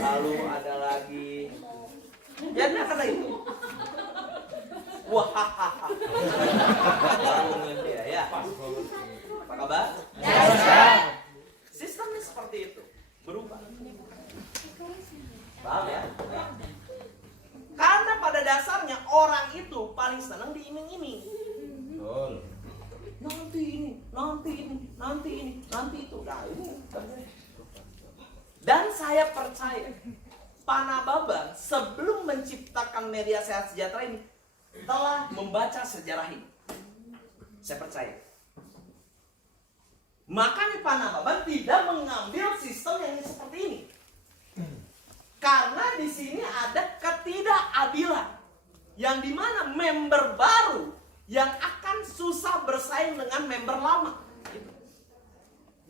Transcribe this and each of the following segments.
lalu ada lagi ya karena itu wah dia ya. Apa kabar? Sistemnya seperti itu, berubah. Paham ya? Karena pada dasarnya orang itu paling senang diiming-iming. Nanti ini, nanti itu. Nah, ini. Dan saya percaya Pak Nababan sebelum menciptakan media sehat sejahtera ini telah membaca sejarah ini. Saya percaya. Makanya Pak Nababan tidak mengambil sistem yang seperti ini. Karena di sini ada ketidakadilan. Yang dimana member baru yang akan susah bersaing dengan member lama.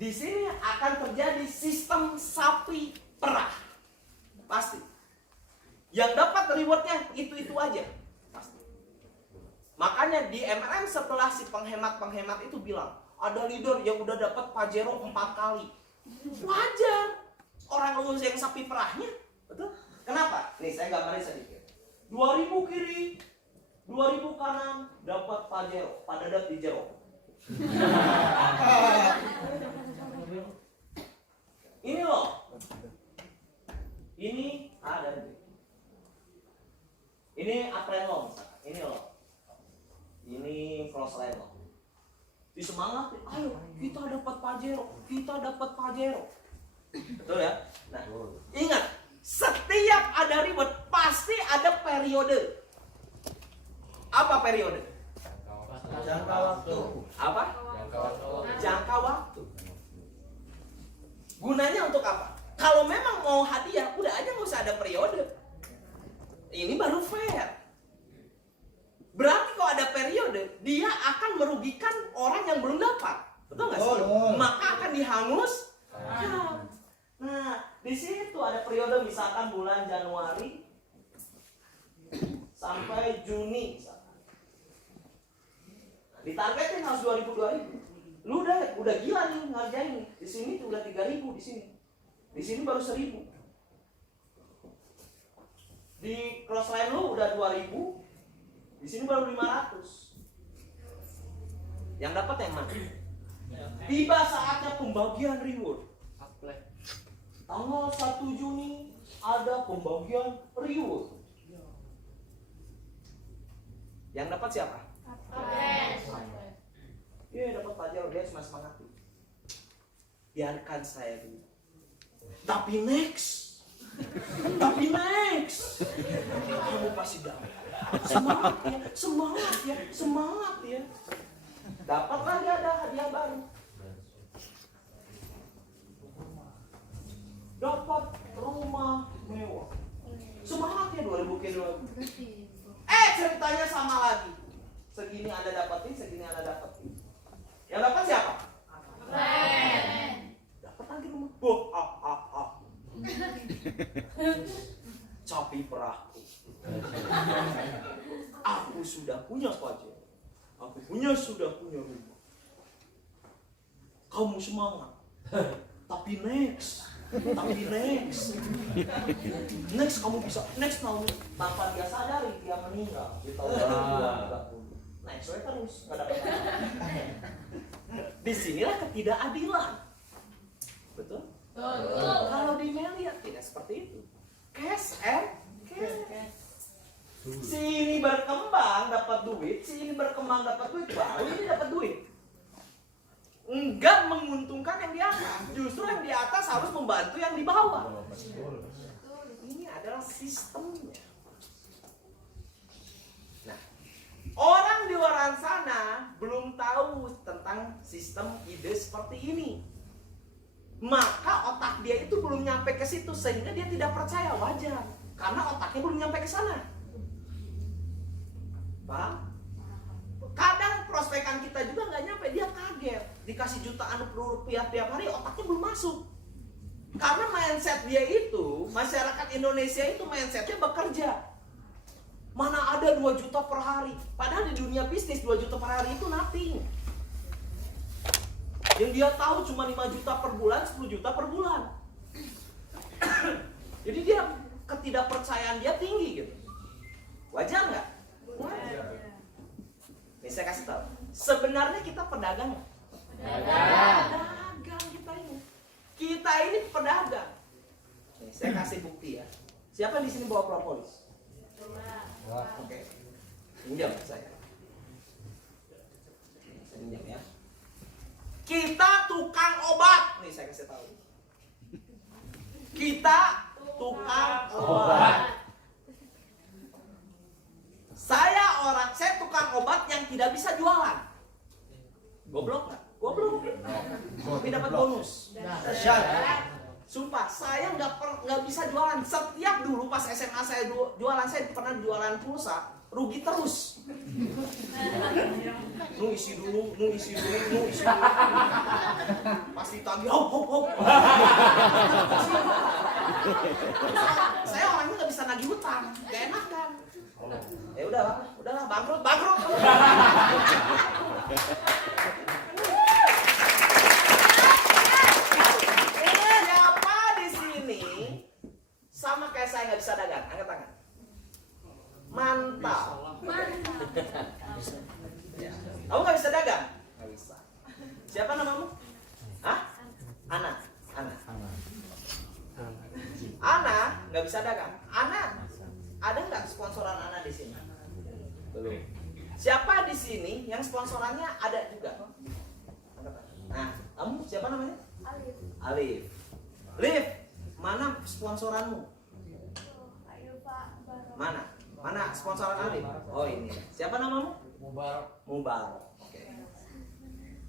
Di sini akan terjadi sistem sapi perah. Pasti. Yang dapat rewardnya itu aja. Pasti. Makanya di MLM setelah si penghemat itu bilang, ada leader yang udah dapat Pajero 4 kali. Wajar. Orang lulus yang sapi perahnya. Betul? Kenapa? Nih saya gambarin sedikit. 2000 kiri, 2000 kanan, dapat Pajero. Padadat di jero. Ini loh. Ini ada nih. Ini upline lo misalkan. Ini loh. Ini cross line lo. Disemangati, ayo kita dapat Pajero. Betul ya? Nah, ingat, setiap ada reward pasti ada periode. Apa periode? Jangka waktu. Apa? Jangka waktu. Gunanya untuk apa? Kalau memang mau hadiah, udah aja nggak usah ada periode. Ini baru fair. Berarti kalau ada periode, dia akan merugikan orang yang belum dapat. Betul nggak sih? Maka akan dihangus. Nah, di situ ada periode misalkan bulan Januari sampai Juni misalkan. Nah, ditargetin harus 2000. Lu udah gila nih ngerjain nih. Di sini tuh udah 3000 di sini. Di sini baru 1000. Di cross line lu udah 2000. Di sini baru 500. Yang dapat yang mana? Tiba saatnya pembagian reward. Tanggal 1 Juni ada pembagian reward. Yang dapat siapa? Iya dapat Pajero, dia cuma semangat. Biarkan saya dulu. Tapi next. Kamu pasti dapat. Semangat ya. Dapat lagi ada hadiah baru. Dapat rumah mewah. Semangat ya 2000 ke 2000. Ceritanya sama lagi. Segini Anda dapetin, segini Anda dapetin. Yang dapat siapa? Dapat lagi rumah. Sapi perahku. Aku sudah punya Pajero. Aku sudah punya rumah. Kamu semangat. Tapi next kamu bisa kamu tanpa dia sadari dia meninggal di tahun 2030. Next terus nggak dapat apa-apa. Disinilah ketidakadilan. Betul? Kalau di Melia tidak seperti itu. Cash and cash. Si ini berkembang dapat duit, si ini berkembang dapat duit, baru ini dapat duit. Enggak menguntungkan yang di atas, justru yang di atas harus membantu yang di bawah. Ini adalah sistemnya. Nah, orang di luar sana belum tahu tentang sistem ide seperti ini. Maka otak dia itu belum nyampe ke situ sehingga dia tidak percaya, wajar. Karena otaknya belum nyampe ke sana. Paham? Kadang prospekan kita juga nggak nyampe, dia kaget. Dikasih jutaan rupiah tiap hari, otaknya belum masuk. Karena mindset dia itu, masyarakat Indonesia itu mindsetnya bekerja. Mana ada 2 juta per hari. Padahal di dunia bisnis 2 juta per hari itu nothing. Yang dia tahu cuma 5 juta per bulan, 10 juta per bulan. Jadi dia ketidakpercayaan dia tinggi gitu. Wajar nggak? Wajar. Nih saya kasih tahu. Sebenarnya kita pedagang nggak? Pedagang kita ini. Kita ini pedagang. Nih, saya kasih bukti ya. Siapa di sini bawa propolis? Oke. Pinjam saya. Pinjam ya. Kita tukang obat. Nih saya kasih tahu. Kita tukang obat. Saya tukang obat yang tidak bisa jualan. Goblok nggak? Goblok. Tapi dapat bonus. Sumpah, saya nggak bisa jualan. Setiap dulu pas SMA saya jualan, saya pernah jualan pulsa, rugi terus. Nu isi dulu. Pasti tagih, hop. Saya orangnya nggak bisa nagih hutang, gak enak kan? Ya udahlah, bangkrut. Siapa di sini sama kayak saya nggak bisa dagang? Angkat tangan. Mantap. Ya. Kamu nggak bisa dagang? Nggak bisa. Siapa namamu? Hah? Ana nggak bisa dagang. Ana, ada nggak sponsoran Ana di sini? Belum. Siapa di sini yang sponsorannya ada juga? Nah, kamu siapa namanya? Alif. Alif, mana sponsoranmu? Mana sponsoran Alif? Oh ini. Siapa namamu? Mubarak. Oke.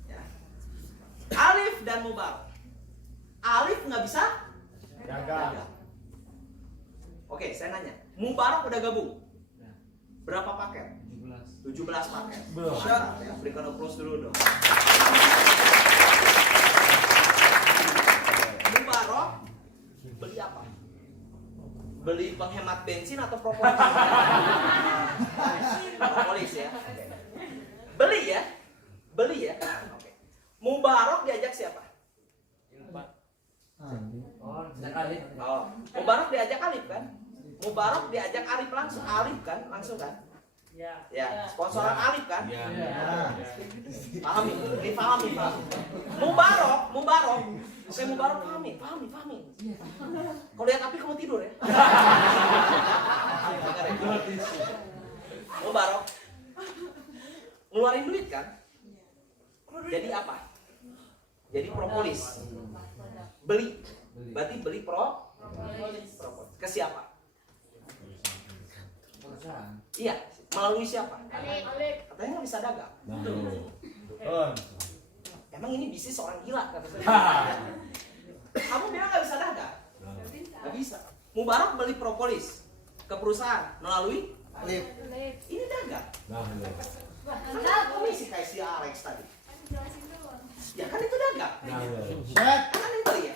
Ya. Alif dan Mubarak. Alif nggak bisa dagang. Oke, saya nanya. Mubarak udah gabung? Berapa paket? 17 paket. Ya, berikan applause dulu dong. Mubarak beli apa? Beli penghemat bensin atau propolis? Propolis ya. Beli ya. Oke. Mubarak diajak siapa? Mubarak diajak Alif kan? Mubarak diajak Alif langsung kan? Ya, sponsoran Alif kan? Pahami. Mubarak. Saya Mubarak pahami. Kalau lihat api kamu tidur ya. Mubarak ngeluarin duit kan? Jadi apa? Jadi propolis. Berarti beli propolis. Ke siapa? Iya, melalui siapa? Katanya nggak bisa dagang. Emang ini bisnis orang gila kata saya. Kamu bilang nggak bisa dagang? Nggak bisa. Mubarak beli propolis ke perusahaan melalui Alif. Ini dagang. Kenapa komisi kayak si Alex tadi? Ya kan itu dagang. Kan yang beli ya.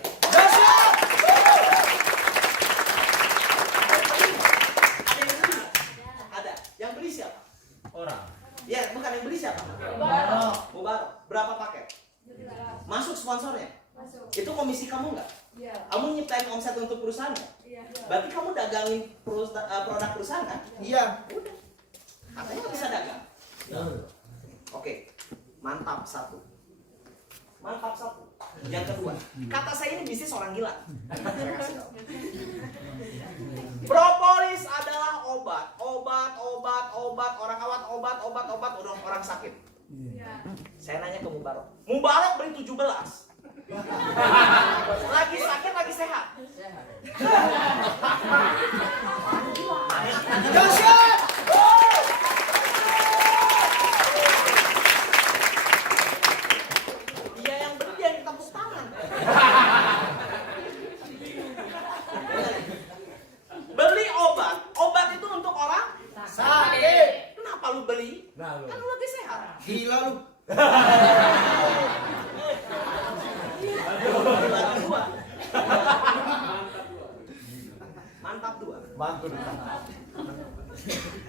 Yang beli siapa? Orang. Ya, bukan yang beli siapa? Mubarak. Berapa paket? Masuk sponsornya? Masuk. Itu komisi kamu nggak? Iya. Kamu nyiptain omset untuk perusahaan nggak? Iya. Berarti kamu dagangin produk perusahaan kan? Iya. Udah. Katanya nggak bisa dagang. Oke. Mantap satu. Yang kedua, kata saya ini bisnis orang gila. Saya kasih tahu. Propolis adalah obat. Orang awat obat orang sakit. Saya nanya ke Mubarak beli 17. Lagi sakit, lagi sehat. Dia yang beli, dia yang tepuk tangan. Beli obat itu untuk orang sakit. Kenapa lu beli? Kan lu lagi sehat. Gila lu. Mantap dua.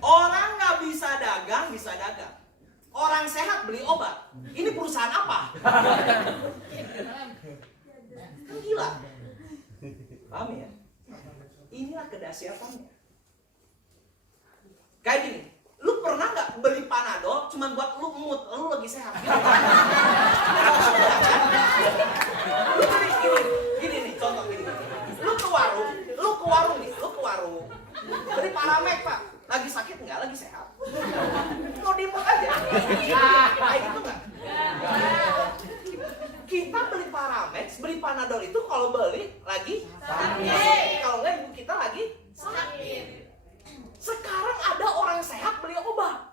Orang nggak bisa dagang. Orang sehat beli obat. Ini perusahaan apa? Kan gila. Paham ya? kedahsyatannya. Kayak gini, lu pernah nggak beli Panadol cuma buat lu mood, lu lagi sehat? Lu gini nih, contoh gini. Lu ke warung beli Paramek Pak, lagi sakit nggak, lagi sehat? Mau di mood aja. Kayak gitu nggak? Kita beli Paramex, beli Panadol itu kalau beli lagi sakit. Kalau nggak ibu kita lagi sakit. Sekarang ada orang sehat beli obat.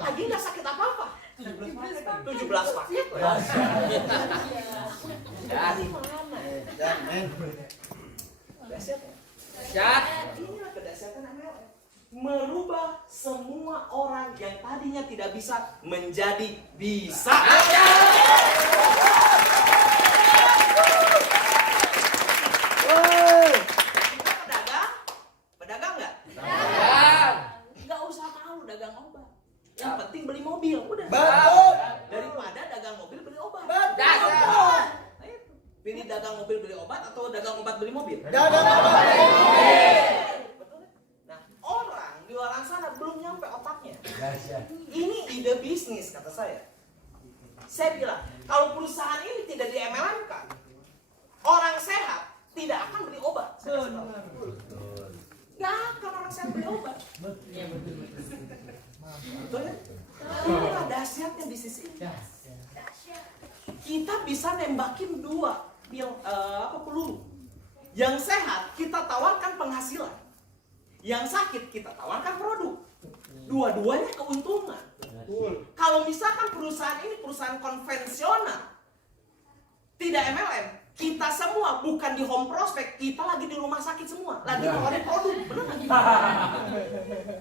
Lagi nggak sakit apa-apa. 17 paket. Dari mana? Dahsyat. Inilah kedahsyatan MLM. Merubah semua orang yang tadinya tidak bisa menjadi bisa. Pedagang nggak? Nggak usah malu dagang obat. Yang penting beli mobil, udah. Daripada dagang mobil beli obat. Nah, itu. Pilih dagang mobil beli obat atau dagang obat beli mobil? Dagang obat. Betul. Nah, orang di luar sana belum nyampe otaknya. Ini ide bisnis kata saya. Saya bilang, kalau perusahaan ini tidak di MLM-kan, orang sehat tidak akan beli obat. Nggak akan orang sehat beli obat. Betul ya? Inilah dahsyatnya bisnis ini. Kita bisa nembakin dua peluru. Yang sehat kita tawarkan penghasilan. Yang sakit kita tawarkan produk. Dua-duanya keuntungan. Kalau misalkan perusahaan ini perusahaan konvensional, tidak MLM, kita semua bukan di home prospect, kita lagi di rumah sakit semua, lagi nawarin produk, bener nggak?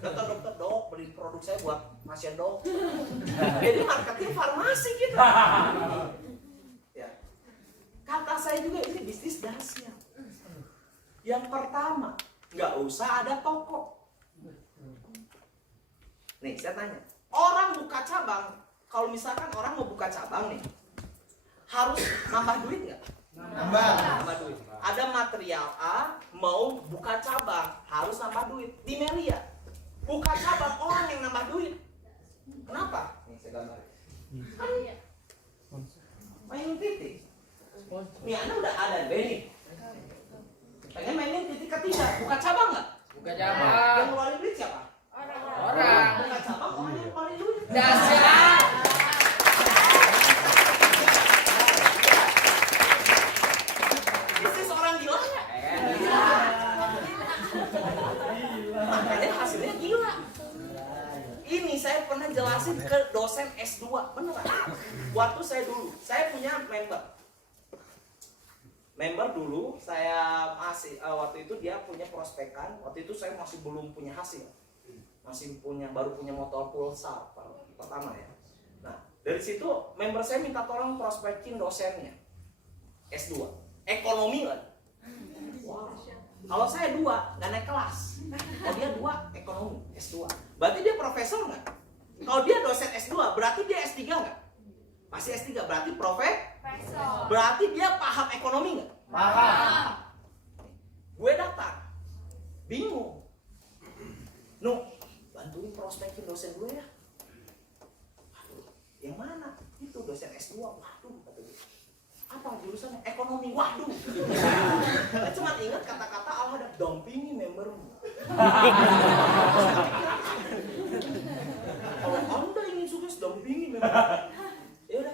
Dokter, dok, beli produk saya buat pasien dok. Jadi marketing farmasi gitu. Ya. Kata saya juga ini bisnis dahsyat. Yang pertama, nggak usah ada toko. Nih, saya tanya, orang buka cabang, kalau misalkan orang mau buka cabang nih, harus nambah duit nggak? Nambah duit. Ada material A mau buka cabang, harus nambah duit. Di Melia, buka cabang orang yang nambah duit. Kenapa? Nih saya gambar. Mainin titik. Nih Anda udah ada nih. Pengen mainin titik ketiga, buka cabang nggak? Buka cabang. Yang ngeluarin duit siapa? Orang. Buka cabang orang yang ngeluarin duit. Dahsyat. Bisnis orang gila ya? Makanya hasilnya gila. Ini saya pernah jelasin ke dosen S2, beneran. Waktu saya punya member dulu, saya masih waktu itu dia punya prospekan. Waktu itu saya masih belum punya hasil, baru punya motor pulsar pertama ya. Nah dari situ member saya minta tolong prospekin dosennya S2 ekonomi lagi. Wow. Kalau saya 2 nggak naik kelas, kalau dia 2 ekonomi S2, berarti dia profesor nggak? Kalau dia dosen S2 berarti dia S3 nggak? Pasti S3, berarti profesor. Berarti dia paham ekonomi nggak? Paham. Gue datang, bingung. Bantuin prospekin dosen gue ya. Waduh, yang mana? Itu dosen S2. Waduh, kata gue. Apa jurusannya? Ekonomi. Waduh. Saya cuma ingat kata-kata Allah ada dampingi membermu. Kalau Anda ingin sukses, dampingi member. Yaudah.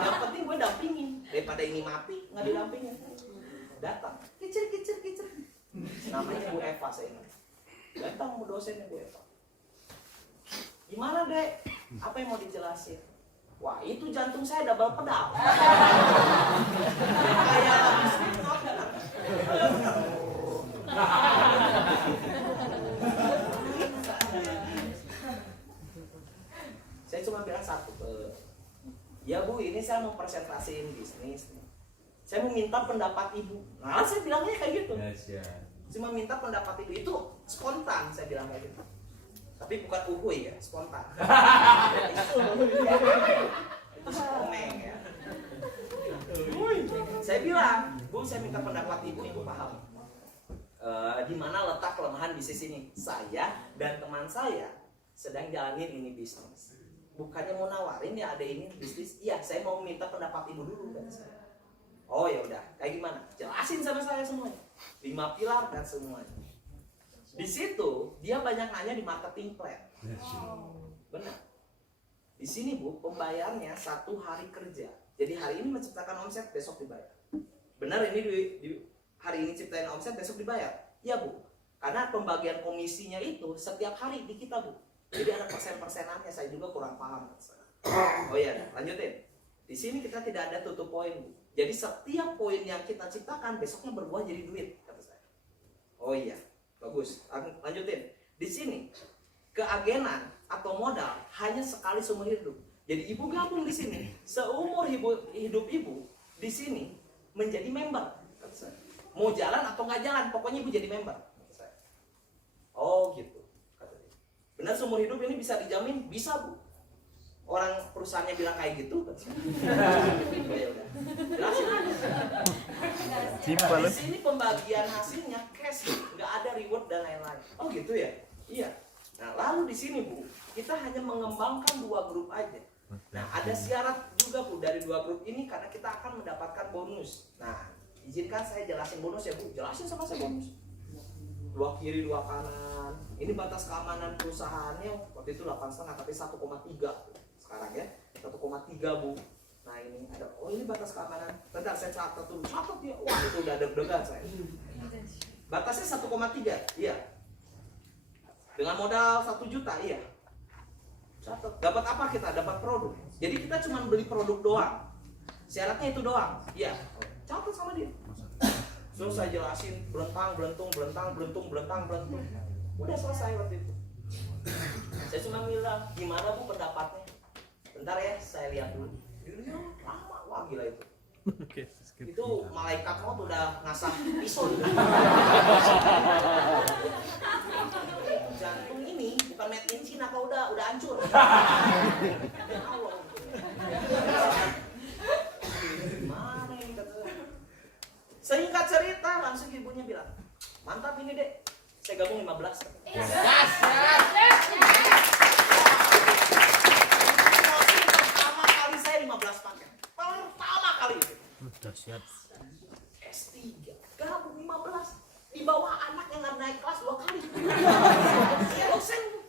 Yang penting gue dampingin. Daripada ini mati, nggak didampingin. Datang, kicir. Namanya Bu Eva saya ingat. Datang dosennya Bu Eva. Gimana dek? Apa yang mau dijelasin? Wah itu jantung saya double pedal. Kayak habis nyetrot. Saya cuma bilang satu, ya Bu ini saya mau presentasiin bisnis. Saya mau minta pendapat ibu. Nah saya bilangnya kayak gitu. Cuma minta pendapat ibu, itu spontan saya bilang kayak gitu. Tapi bukan uhuy ya, spontan. Itu komeng ya. Saya bilang, Bu, saya minta pendapat ibu paham. Di mana letak kelemahan bisnis ini? Saya dan teman saya sedang jalanin ini bisnis. Bukannya mau nawarin ya ada ini bisnis. Iya, saya mau minta pendapat ibu dulu kata saya. Oh ya udah, kayak gimana? Jelasin sama saya semuanya. 5 pilar dan semuanya. Di situ dia banyak nanya di marketing plan. Benar. Di sini Bu, pembayarannya 1 hari kerja. Jadi hari ini menciptakan omset, besok dibayar. Benar ini hari ini ciptain omset, besok dibayar. Iya Bu. Karena pembagian komisinya itu setiap hari di kita Bu. Jadi ada persen-persenannya, saya juga kurang paham. Oh iya, lanjutin. Di sini kita tidak ada tutup poin Bu. Jadi setiap poin yang kita ciptakan besoknya berbuah jadi duit, kata saya. Oh iya, bagus. Lanjutin. Di sini keagenan atau modal hanya sekali seumur hidup. Jadi ibu gabung di sini, seumur hidup ibu di sini menjadi member. Mau jalan atau nggak jalan, pokoknya ibu jadi member. Oh gitu. Benar seumur hidup ini bisa dijamin? Bisa Bu. Orang perusahaannya bilang kayak gitu. Ya udah. Jelasin aja. Di sini pembagian hasilnya cash, nggak ada reward dan lain-lain. Oh gitu ya? Iya. Nah lalu di sini Bu, kita hanya mengembangkan 2 grup aja. Nah ada syarat juga Bu dari 2 grup ini karena kita akan mendapatkan bonus. Nah izinkan saya jelasin bonus ya Bu, jelasin sama saya bonus. 2 kiri 2 kanan. Ini batas keamanan perusahaannya waktu itu 8,5 tapi 1,3 sekarang ya 1,3 Bu. Nah ini ada, oh ini batas keamanan. Bentar saya catat dulu, catat ya. Wah itu udah deg-degan saya. Batasnya 1,3, iya. Dengan modal 1 juta, iya. Catat. Dapat apa kita? Dapat produk. Jadi kita cuma beli produk doang. Syaratnya itu doang. Iya. Catat sama dia. Terus saya jelasin belentang. Udah selesai waktu itu. Saya cuma bilang, gimana Bu pendapatnya? Bentar ya, saya lihat dulu. Dia lama, wah gila itu. Itu malaikat maut udah ngasah pisau. Jantung ini bukan made in China, kok udah hancur. Ya Allah. Gimana ini kata. Singkat cerita langsung ibunya bilang, mantap ini Dek, saya gabung 15. Gas. Pertama kali saya 15 paket. Pertama kali itu. Dahsyat. S3 gabung 15 di bawah anak yang nggak naik kelas 2 kali.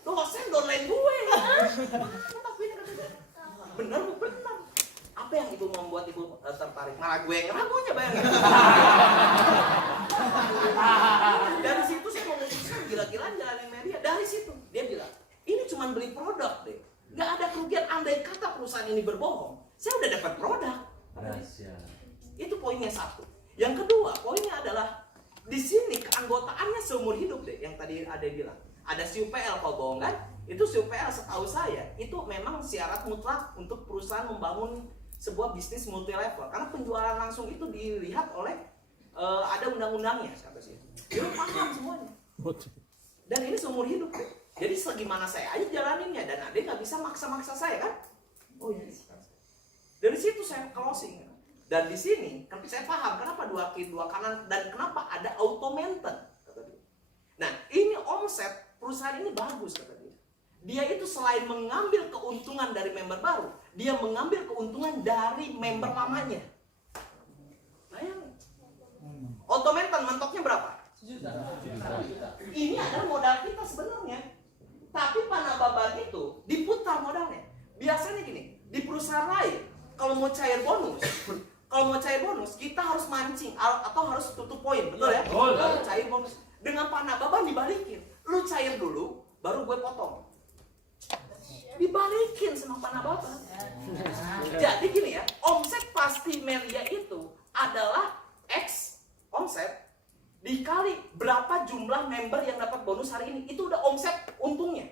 dosen downline gue. Mantap ini katanya. Bener Bu, bener. Apa yang ibu membuat ibu tertarik? Malah gue yang ngeragunya, bayangin. Dari situ saya memutuskan gila-gilaan jalanin media. Dari situ dia bilang, ini cuma beli produk deh. Nggak ada kerugian, andai kata perusahaan ini berbohong, saya udah dapat produk. Itu poinnya 1. Yang kedua, poinnya adalah di sini keanggotaannya seumur hidup deh. Yang tadi ada bilang, ada CUPL kalau bohong kan? Itu CUPL setahu saya itu memang syarat mutlak untuk perusahaan membangun sebuah bisnis multi level. Karena penjualan langsung itu dilihat oleh ada undang-undangnya, kata sih. Dia paham semuanya. Dan ini seumur hidup deh. Jadi segimana saya aja jalaninnya dan Ade nggak bisa maksa-maksa saya kan? Oh iya. Dari situ saya closing. Dan di sini saya paham kenapa 2 kiri 2 kanan dan kenapa ada auto maintain, kata dia. Nah ini omset perusahaan ini bagus, kata dia. Dia itu selain mengambil keuntungan dari member baru, dia mengambil keuntungan dari member lamanya. Bayangin. Auto maintain mentoknya berapa? 1 juta. Ini adalah modal kita sebenarnya. Tapi Panababan itu diputar modalnya. Biasanya gini, di perusahaan lain kalau mau cair bonus, kita harus mancing atau harus tutup poin, betul ya? Baru cair bonus. Dengan Panababan dibalikin, lu cair dulu, baru gue potong. Dibalikin sama Panababan. Jadi gini ya, omset pasti Melia itu adalah X omset dikali berapa jumlah member yang dapat bonus hari ini, itu udah omset untungnya.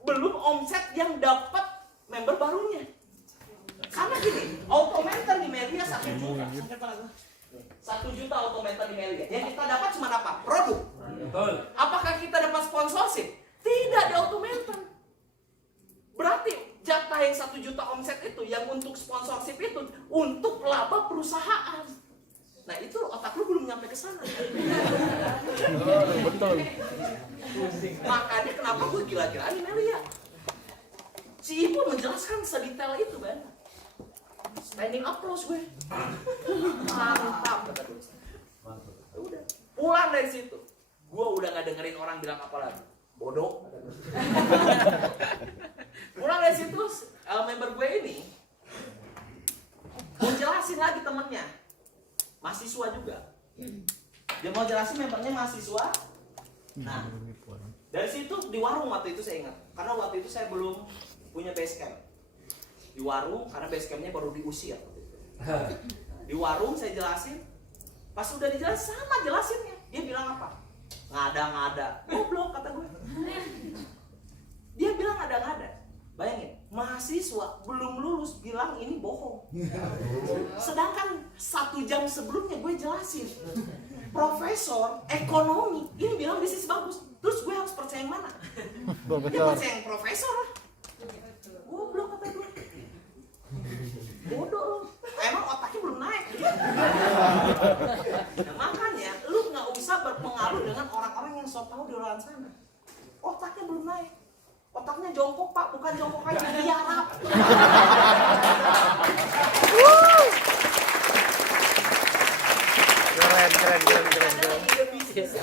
Belum omset yang dapat member barunya. Karena gini, auto maintain di media 1 juta. 1 juta auto maintain di media. Yang kita dapat cuma apa? Produk. Betul. Apakah kita dapat sponsorship? Tidak di auto maintain. Berarti jatah yang 1 juta omset itu yang untuk sponsorship itu untuk laba perusahaan. Nah itu otak lu belum nyampe ke sana. Betul. Makanya kenapa gue gila-gilaan ini Melia. Si ibu menjelaskan sedetail itu kan. Standing applause gue. Mantap kata gue. Udah. Pulang dari situ. Gue udah gak dengerin orang bilang apa lagi. Bodoh. Pulang dari situ member gue ini mau jelasin lagi temennya. Mahasiswa juga. Dia mau jelasin membernya mahasiswa. Nah, dari situ di warung waktu itu saya ingat. Karena waktu itu saya belum punya base camp. Di warung, karena base campnya baru diusir. Di warung saya jelasin. Pas udah dijelasin, sama jelasinnya. Dia bilang apa? Ngada-ngada. Goblok kata gue. Dia bilang ngada-ngada. Bayangin, mahasiswa belum lulus bilang ini bohong. Sedangkan 1 jam sebelumnya gue jelasin. Profesor ekonomi ini bilang bisnis bagus. Terus gue harus percaya yang mana? Dia percaya yang profesor lah. Goblok kata gue. Bodoh lo. Emang otaknya belum naik. Nah, makanya lu nggak usah berpengaruh dengan orang-orang yang sok tahu di luar sana. Otaknya belum naik. Otaknya jongkok pak, bukan jongkok aja di Arab. Keren.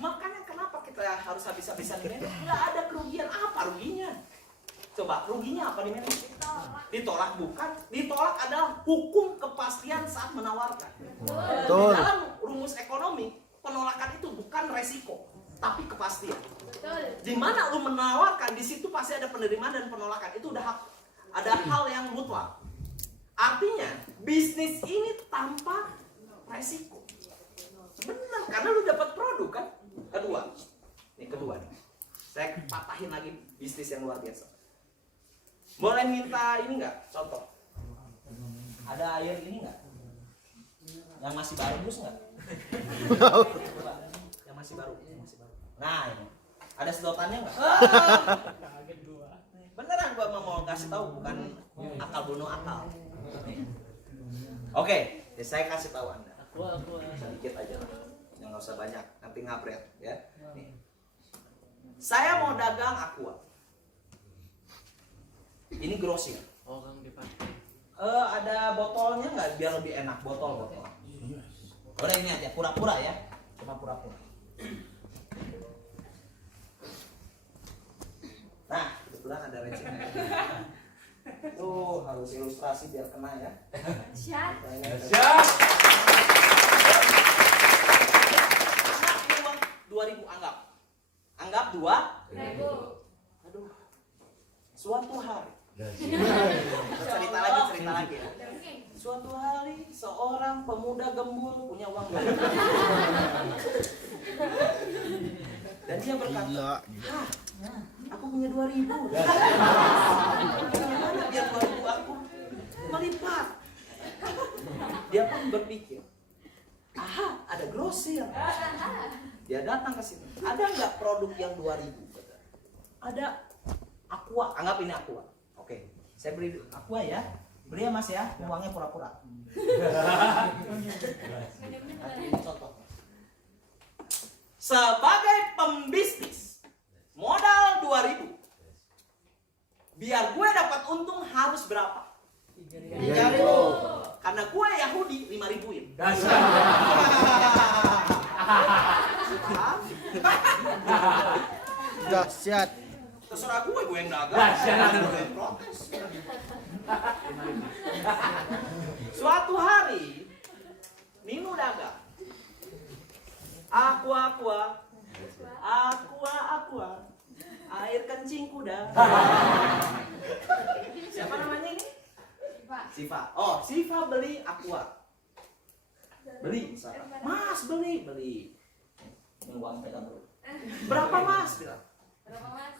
Makanya kenapa kita harus habis-habisan di Medan? Nggak ada kerugian. Apa ruginya? Coba ruginya apa di Medan? Ditolak bukan? Ditolak adalah hukum kepastian saat menawarkan. Di dalam rumus ekonomi, penolakan itu bukan resiko, tapi kepastian. Di mana lu menawarkan, di situ pasti ada penerimaan dan penolakan. Itu udah ada hal yang mutlak. Artinya bisnis ini tanpa resiko. Benar, karena lu dapat produk kan. Kedua nih. Saya patahin lagi bisnis yang luar biasa. Boleh minta ini nggak? Contoh. Ada air ini nggak? Yang masih bagus nggak? Yang masih baru. Nah ini. Ada sedotannya nggak? Beneran gua mau kasih tahu, bukan akal bunuh akal. Oke, saya kasih tahu Anda. Sedikit aja lah, yang nggak usah banyak, nanti ngapret ya. Nih. Saya mau dagang aqua. Ini grosir. Oh, Kang dipakai. Ada botolnya nggak biar lebih enak botol. Boleh ini aja, pura-pura ya, cuma pura-pura. Nah, kebetulan ada recehnya. Tuh harus ilustrasi biar kena ya. Siap. Siap. Anggap 2.000 anggap 2.000. Aduh. Suatu hari. Cerita lagi ya. Suatu hari seorang pemuda gembul punya uang banyak. Dan dia berkata, aku punya 2.000. Gimana biar 2.000 aku melipat? Dia pun berpikir, aha, ada grosir. Dia datang ke sini. Ada nggak produk yang 2.000? Ada aqua. Anggap ini aqua. Oke, saya beli aqua ya. Beli ya mas ya. Uangnya pura-pura. Ini contoh. Sebagai pembisnis modal 2.000, biar gue dapat untung harus berapa? 3.000. Karena gue Yahudi 5.000-in. Dahsyat. Terserah gue yang dagang. Gue yang protes. Suatu hari Nino dagang. Aqua. Air kencing kuda. Siapa namanya ini? Siva. Oh, Siva beli aqua. Beli misalnya. Mas beli. Ini uang pegang dulu. Berapa mas? Bilang.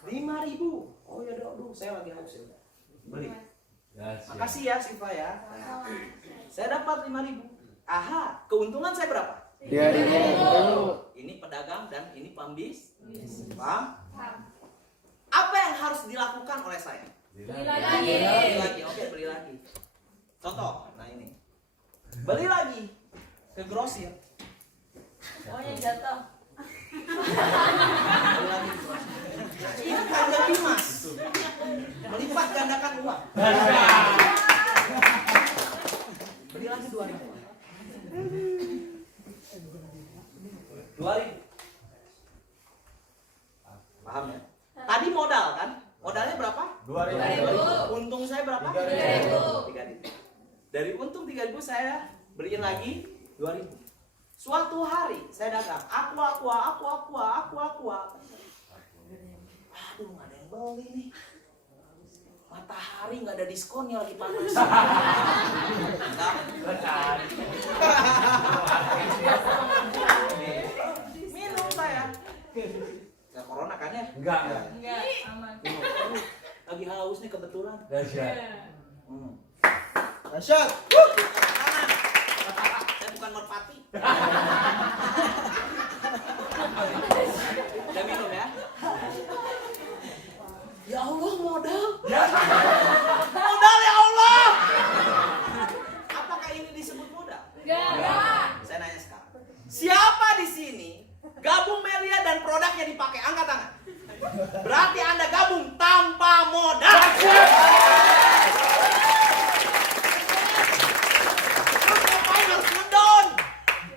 5.000. Oh ya aduh, saya lagi haus ya. Beli. Makasih ya Siva ya. Saya dapat 5.000. Aha, keuntungan saya berapa? 3.000. Ini pedagang dan ini pembisnis. Paham? Apa yang harus dilakukan oleh saya? Beli lagi. Oke, beli lagi. Contoh, nah ini. Beli lagi. ke grosir. Oh yang jatuh. Beli lagi di grosir. Ini Kanjeng Dimas melipat gandakan uang. Beli lagi 2.000. 2.000. Paham ya? Tadi modal kan? Modalnya berapa? 2.000. Untung saya berapa? 3.000. 3.000. Dari untung 3.000 saya beliin lagi 2.000. Suatu hari saya dagang, aqua. Aduh, nggak ada yang beli nih. Matahari nggak ada diskonnya lagi panas. Minum saya. Nggak corona kan ya? Enggak. Enggak, aman. Lagi haus nih kebetulan. Dahsyat. Dahsyat. Kanan. Saya bukan merpati. Udah minum ya? Ya Allah, modal. Modal ya Allah. Apakah ini disebut modal? Enggak. Saya nanya sekarang. Siapa di sini gabung Melia dan produknya dipakai? Angkat tangan. Berarti Anda gabung tanpa modal. Terus ngapain harus ngedown?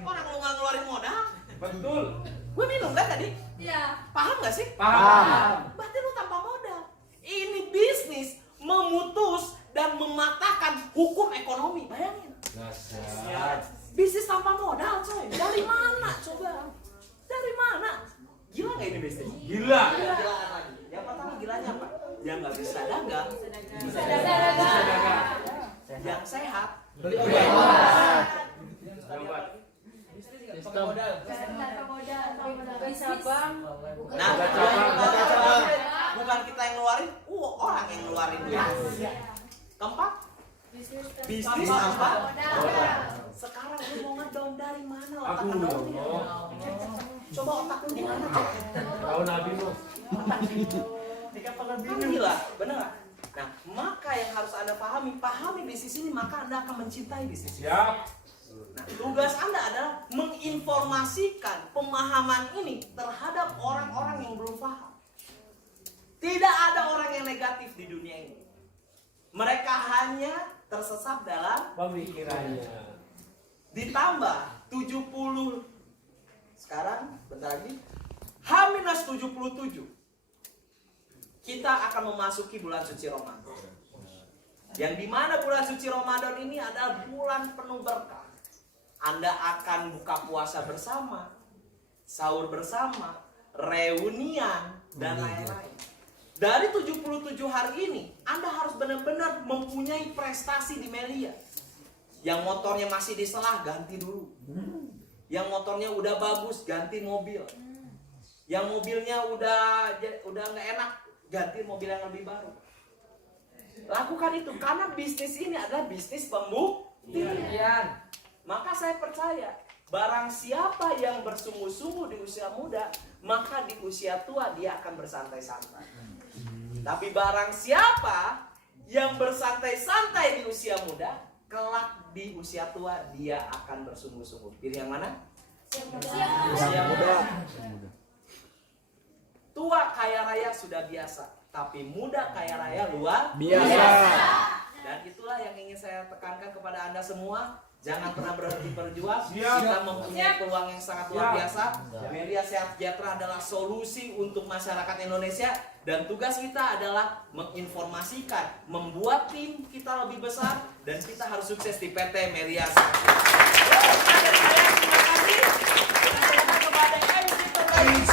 Orang lu nggak ngeluarin modal. Betul. Gue minum kan tadi? Iya. Paham nggak sih? Paham. Berarti lu tanpa modal. Ini bisnis memutus dan mematahkan hukum ekonomi. Bayangin. Dahsyat. Bisnis tanpa modal, coy. Dari mana coba? Dari mana? Gila nggak ini bisnis? Gila. Gila lagi. Yang pertama gilanya apa? Yang nggak bisa dagang, Bisa dagang. yang sehat. Beli obat. Tanpa modal. Bisa bang. Nah, cabang. bukan kita yang ngeluarin, orang yang ngeluarin duit. Keempat, bisnis tanpa modal. Sekarang lu mau ngedown dari mana otak Aku ngedownnya? loh. Coba otak lu di mana? Coba. Tahu Nabi lu. Kan gila, bener nggak? Nah, maka yang harus Anda pahami bisnis ini, maka Anda akan mencintai bisnis ini. Siap. Nah, tugas Anda adalah menginformasikan pemahaman ini terhadap orang-orang yang belum paham. Tidak ada orang yang negatif di dunia ini. Mereka hanya tersesat dalam Pemikirannya. ditambah 70. Sekarang bentar lagi H-77. Kita akan memasuki bulan suci Ramadan. Yang dimana bulan suci Ramadan ini adalah bulan penuh berkah. Anda akan buka puasa bersama, sahur bersama, reunian, dan lain-lain. Dari 77 hari ini, Anda harus benar-benar mempunyai prestasi di Melia. Yang motornya masih diselah, ganti dulu. Yang motornya udah bagus, ganti mobil. Yang mobilnya udah nggak enak, ganti mobil yang lebih baru. Lakukan itu, karena bisnis ini adalah bisnis pembuktian. Maka saya percaya, barang siapa yang bersungguh-sungguh di usia muda, maka di usia tua dia akan bersantai-santai. Tapi barang siapa yang bersantai-santai di usia muda, kelak di usia tua dia akan bersungguh-sungguh. Pilih yang mana? Usia muda. Tua kaya raya sudah biasa, tapi muda kaya raya luar Biasa. Dan itulah yang ingin saya tekankan kepada Anda semua. Jangan pernah berhenti berjuang. Siap. Kita mempunyai peluang yang sangat luar biasa. Melia Sehat Sejahtera adalah solusi untuk masyarakat Indonesia. Dan tugas kita adalah menginformasikan, membuat tim kita lebih besar. Dan kita harus sukses di PT Melia Sehat Sejahtera. Terima kasih. Terima kasih kepada MC Terbaik.